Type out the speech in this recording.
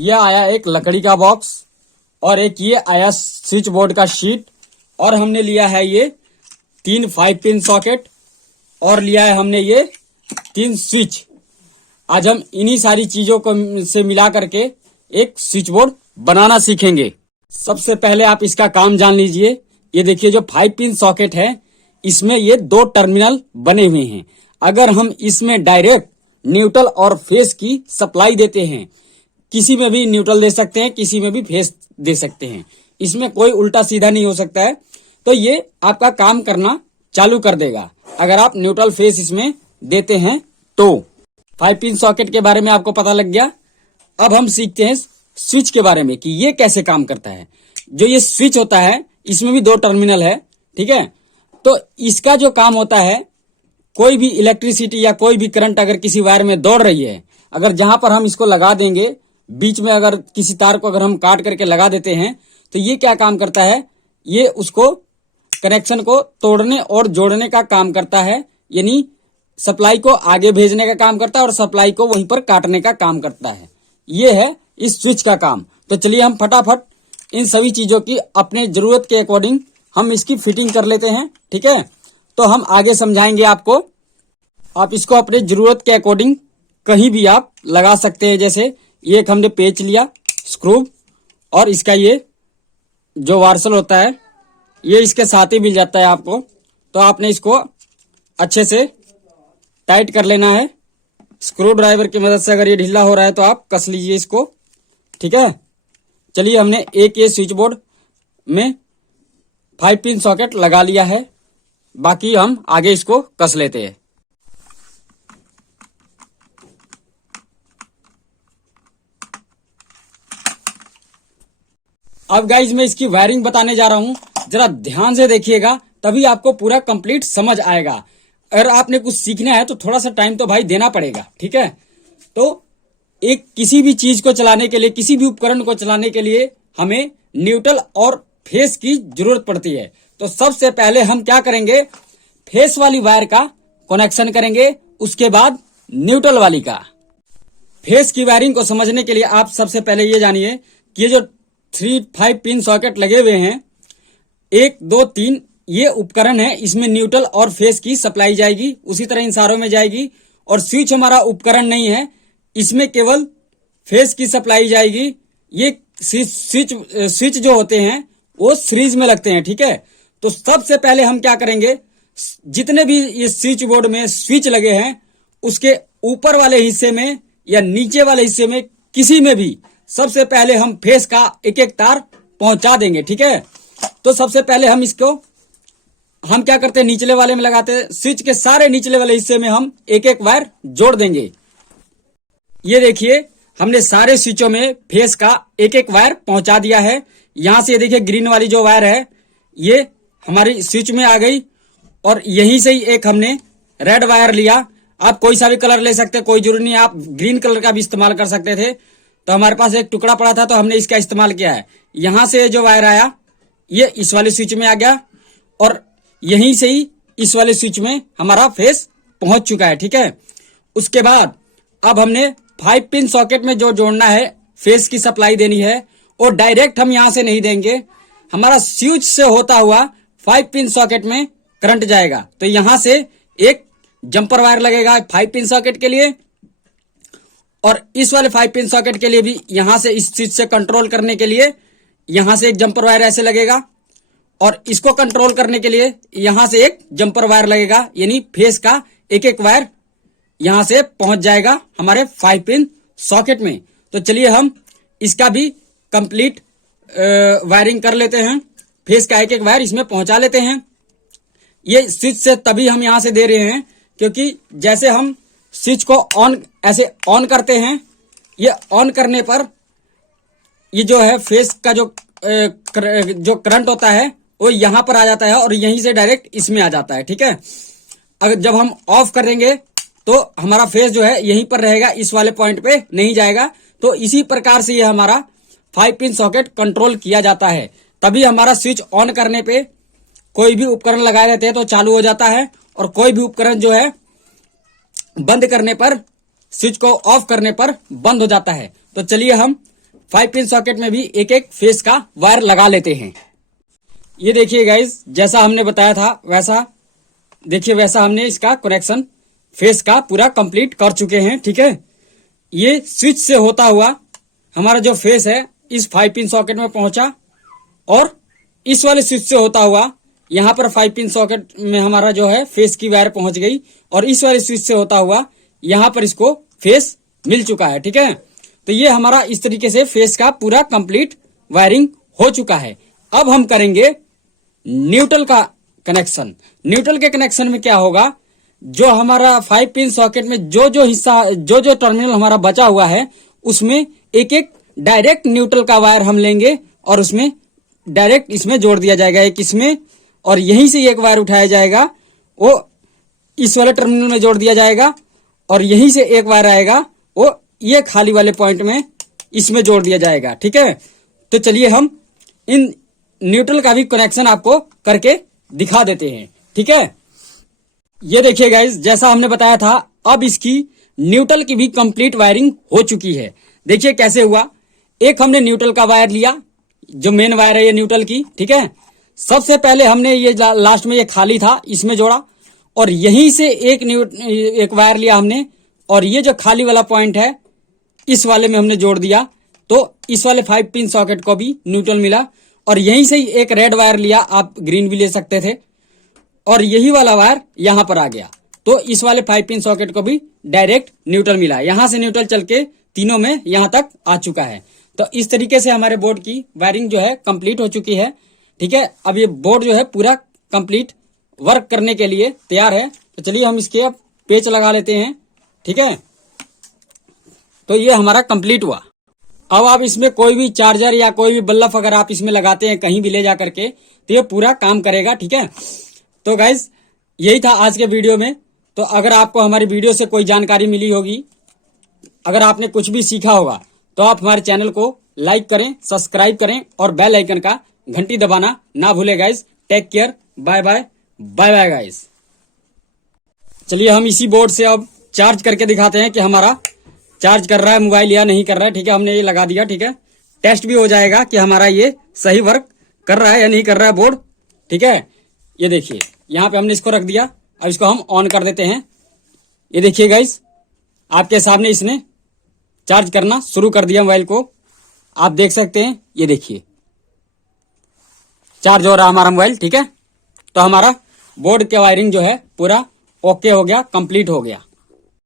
ये आया एक लकड़ी का बॉक्स और एक ये आया स्विच बोर्ड का शीट और हमने लिया है ये 3 5 पिन सॉकेट और लिया है हमने ये 3 स्विच। आज हम इन्हीं सारी चीजों को से मिला करके एक स्विच बोर्ड बनाना सीखेंगे। सबसे पहले आप इसका काम जान लीजिए। ये देखिए जो 5 पिन सॉकेट है इसमें ये 2 टर्मिनल बने हुए हैं। अगर हम इसमें डायरेक्ट न्यूट्रल और फेस की सप्लाई देते हैं, किसी में भी न्यूट्रल दे सकते हैं, किसी में भी फेस दे सकते हैं, इसमें कोई उल्टा सीधा नहीं हो सकता है, तो ये आपका काम करना चालू कर देगा अगर आप न्यूट्रल फेस इसमें देते हैं तो। 5 पिन सॉकेट के बारे में आपको पता लग गया। अब हम सीखते हैं स्विच के बारे में कि ये कैसे काम करता है। जो ये स्विच होता है इसमें भी 2 टर्मिनल है, ठीक है। तो इसका जो काम होता है, कोई भी इलेक्ट्रिसिटी या कोई भी करंट अगर किसी वायर में दौड़ रही है, अगर जहां पर हम इसको लगा देंगे, बीच में अगर किसी तार को अगर हम काट करके लगा देते हैं, तो ये क्या काम करता है, ये उसको कनेक्शन को तोड़ने और जोड़ने का काम करता है, यानी सप्लाई को आगे भेजने का काम करता है और सप्लाई को वहीं पर काटने का काम करता है। ये है इस स्विच का काम। तो चलिए हम फटाफट इन सभी चीजों की अपने जरूरत के अकॉर्डिंग हम इसकी फिटिंग कर लेते हैं, ठीक है। तो हम आगे समझाएंगे आपको। आप इसको अपने जरूरत के अकॉर्डिंग कहीं भी आप लगा सकते हैं। जैसे ये एक हमने पेच लिया, स्क्रू, और इसका ये जो वार्सल होता है ये इसके साथ ही मिल जाता है आपको। तो आपने इसको अच्छे से टाइट कर लेना है। स्क्रू ड्राइवर की मदद से अगर ये ढीला हो रहा है तो आप कस लीजिए इसको, ठीक है। चलिए हमने एक ये स्विच बोर्ड में 5 पिन सॉकेट लगा लिया है, बाकी हम आगे इसको कस लेते हैं। अब गाइज मैं इसकी वायरिंग बताने जा रहा हूं, जरा ध्यान से देखिएगा तभी आपको पूरा कंप्लीट समझ आएगा। अगर आपने कुछ सीखना है तो थोड़ा सा टाइम तो भाई देना पड़ेगा, ठीक है। तो एक किसी भी चीज को चलाने के लिए, किसी भी उपकरण को चलाने के लिए हमें न्यूट्रल और फेस की जरूरत पड़ती है। तो सबसे पहले हम क्या करेंगे, फेस वाली वायर का कनेक्शन करेंगे, उसके बाद न्यूट्रल वाली का। फेस की वायरिंग को समझने के लिए आप सबसे पहले ये जानिए कि ये जो 3 5 पिन सॉकेट लगे हुए हैं, 1 2 3 ये उपकरण है, इसमें न्यूट्रल और फेस की सप्लाई जाएगी, उसी तरह इन सारों में जाएगी। और स्विच हमारा उपकरण नहीं है, इसमें केवल फेस की सप्लाई जाएगी। ये स्विच जो होते हैं वो सीरीज में लगते हैं, ठीक है। तो सबसे पहले हम क्या करेंगे, जितने भी ये स्विच बोर्ड में स्विच लगे हैं उसके ऊपर वाले हिस्से में या नीचे वाले हिस्से में किसी में भी सबसे पहले हम फेस का एक एक तार पहुंचा देंगे, ठीक है। तो सबसे पहले हम इसको हम क्या करते हैं, निचले वाले में लगाते हैं। स्विच के सारे निचले वाले हिस्से में हम एक एक वायर जोड़ देंगे। ये देखिए हमने सारे स्विचों में फेस का एक एक वायर पहुंचा दिया है। यहां से ये देखिए ग्रीन वाली जो वायर है ये हमारी स्विच में आ गई, और यहीं से ही एक हमने रेड वायर लिया। आप कोई सा भी कलर ले सकते हैं, कोई जरूरी नहीं, आप ग्रीन कलर का भी इस्तेमाल कर सकते थे। तो हमारे पास एक टुकड़ा पड़ा था तो हमने इसका इस्तेमाल किया है। यहां से जो वायर आया ये इस वाले स्विच में आ गया, और यहीं से ही इस वाले स्विच में हमारा फेस पहुंच चुका है, ठीक है। उसके बाद अब हमने 5 पिन सॉकेट में जो जोड़ना है, फेस की सप्लाई देनी है, और डायरेक्ट हम यहां से नहीं देंगे, हमारा स्विच से होता हुआ 5 पिन सॉकेट में करंट जाएगा। तो यहां से एक जंपर वायर लगेगा 5 पिन सॉकेट के लिए, और इस वाले 5 पिन सॉकेट के लिए भी यहां से इस स्विच से कंट्रोल करने के लिए यहां से एक जंपर वायर ऐसे लगेगा, और इसको कंट्रोल करने के लिए यहां से एक जंपर वायर लगेगा, यानी फेस का एक एक वायर यहां से पहुंच जाएगा हमारे 5 पिन सॉकेट में। तो चलिए हम इसका भी कंप्लीट वायरिंग कर लेते हैं। फेस का एक एक वायर इसमें पहुंचा लेते हैं। ये स्विच से तभी हम यहां से दे रहे हैं क्योंकि जैसे हम स्विच को ऐसे ऑन करते हैं, ये ऑन करने पर ये जो है फेस का जो करंट होता है वो यहां पर आ जाता है और यहीं से डायरेक्ट इसमें आ जाता है, ठीक है। अगर जब हम ऑफ करेंगे तो हमारा फेस जो है यहीं पर रहेगा, इस वाले पॉइंट पे नहीं जाएगा। तो इसी प्रकार से ये हमारा 5 पिन सॉकेट कंट्रोल किया जाता है। तभी हमारा स्विच ऑन करने पे कोई भी उपकरण लगाए रहते हैं तो चालू हो जाता है, और कोई भी उपकरण जो है बंद करने पर, स्विच को ऑफ करने पर बंद हो जाता है। तो चलिए हम 5 पिन सॉकेट में भी एक एक फेस का वायर लगा लेते हैं। ये देखिए गाइस, जैसा हमने बताया था वैसा देखिए, वैसा हमने इसका कनेक्शन फेस का पूरा कंप्लीट कर चुके हैं। ठीक है, ये स्विच से होता हुआ हमारा जो फेस है इस 5 पिन सॉकेट में पहुंचा और इस वाले स्विच से होता हुआ यहाँ पर 5 पिन सॉकेट में हमारा जो है फेस की वायर पहुंच गई और इस वाले स्विच से होता हुआ यहाँ पर इसको फेस मिल चुका है। ठीक है, तो ये हमारा इस तरीके से फेस का पूरा कंप्लीट वायरिंग हो चुका है। अब हम करेंगे न्यूट्रल का कनेक्शन। न्यूट्रल के कनेक्शन में क्या होगा, जो हमारा 5 पिन सॉकेट में जो जो हिस्सा जो जो टर्मिनल हमारा बचा हुआ है उसमें एक एक डायरेक्ट न्यूट्रल का वायर हम लेंगे और उसमें डायरेक्ट इसमें जोड़ दिया जाएगा, एक इसमें, और यहीं से एक वायर उठाया जाएगा वो इस वाले टर्मिनल में जोड़ दिया जाएगा और यहीं से एक वायर आएगा वो ये खाली वाले पॉइंट में इसमें जोड़ दिया जाएगा। ठीक है, तो चलिए हम इन न्यूट्रल का भी कनेक्शन आपको करके दिखा देते हैं। ठीक है, ये देखिए गाइस, जैसा हमने बताया था अब इसकी न्यूट्रल की भी कंप्लीट वायरिंग हो चुकी है। देखिए कैसे हुआ, एक हमने न्यूट्रल का वायर लिया, जो मेन वायर है ये न्यूट्रल की। ठीक है, सबसे पहले हमने ये लास्ट में ये खाली था इसमें जोड़ा और यहीं से एक वायर लिया हमने और ये जो खाली वाला पॉइंट है इस वाले में हमने जोड़ दिया, तो इस वाले 5 पिन सॉकेट को भी न्यूट्रल मिला और यहीं से ही एक रेड वायर लिया, आप ग्रीन भी ले सकते थे, और यही वाला वायर यहां पर आ गया, तो इस वाले 5 पिन सॉकेट को भी डायरेक्ट न्यूट्रल मिला। यहां से न्यूट्रल चल के तीनों में यहां तक आ चुका है। तो इस तरीके से हमारे बोर्ड की वायरिंग जो है कंप्लीट हो चुकी है। ठीक है, अब ये बोर्ड जो है पूरा कंप्लीट वर्क करने के लिए तैयार है। तो चलिए हम इसके अब पेच लगा लेते हैं। ठीक है, तो ये हमारा कंप्लीट हुआ। अब आप इसमें कोई भी चार्जर या कोई भी बल्ब अगर आप इसमें लगाते हैं कहीं भी ले जा करके तो ये पूरा काम करेगा। ठीक है, तो गाइज यही था आज के वीडियो में। तो अगर आपको हमारी वीडियो से कोई जानकारी मिली होगी, अगर आपने कुछ भी सीखा होगा, तो आप हमारे चैनल को लाइक करें, सब्सक्राइब करें और बेल आइकन का घंटी दबाना ना भूले guys. Take care, bye bye, bye bye guys. चलिए हम इसी बोर्ड से अब चार्ज करके दिखाते हैं कि हमारा चार्ज कर रहा है मोबाइल या नहीं कर रहा है। ठीक है, हमने ये लगा दिया। ठीक है, टेस्ट भी हो जाएगा कि हमारा ये सही वर्क कर रहा है या नहीं कर रहा है बोर्ड। ठीक है, ये देखिए यहाँ पे हमने इसको रख दिया, अब इसको हम ऑन कर देते हैं। ये देखिए गाइस, आपके सामने इसने चार्ज करना शुरू कर दिया मोबाइल को, आप देख सकते हैं। ये देखिए चार्ज हो रहा है हमारा मोबाइल। ठीक है, तो हमारा बोर्ड के वायरिंग जो है पूरा ओके हो गया, कंप्लीट हो गया।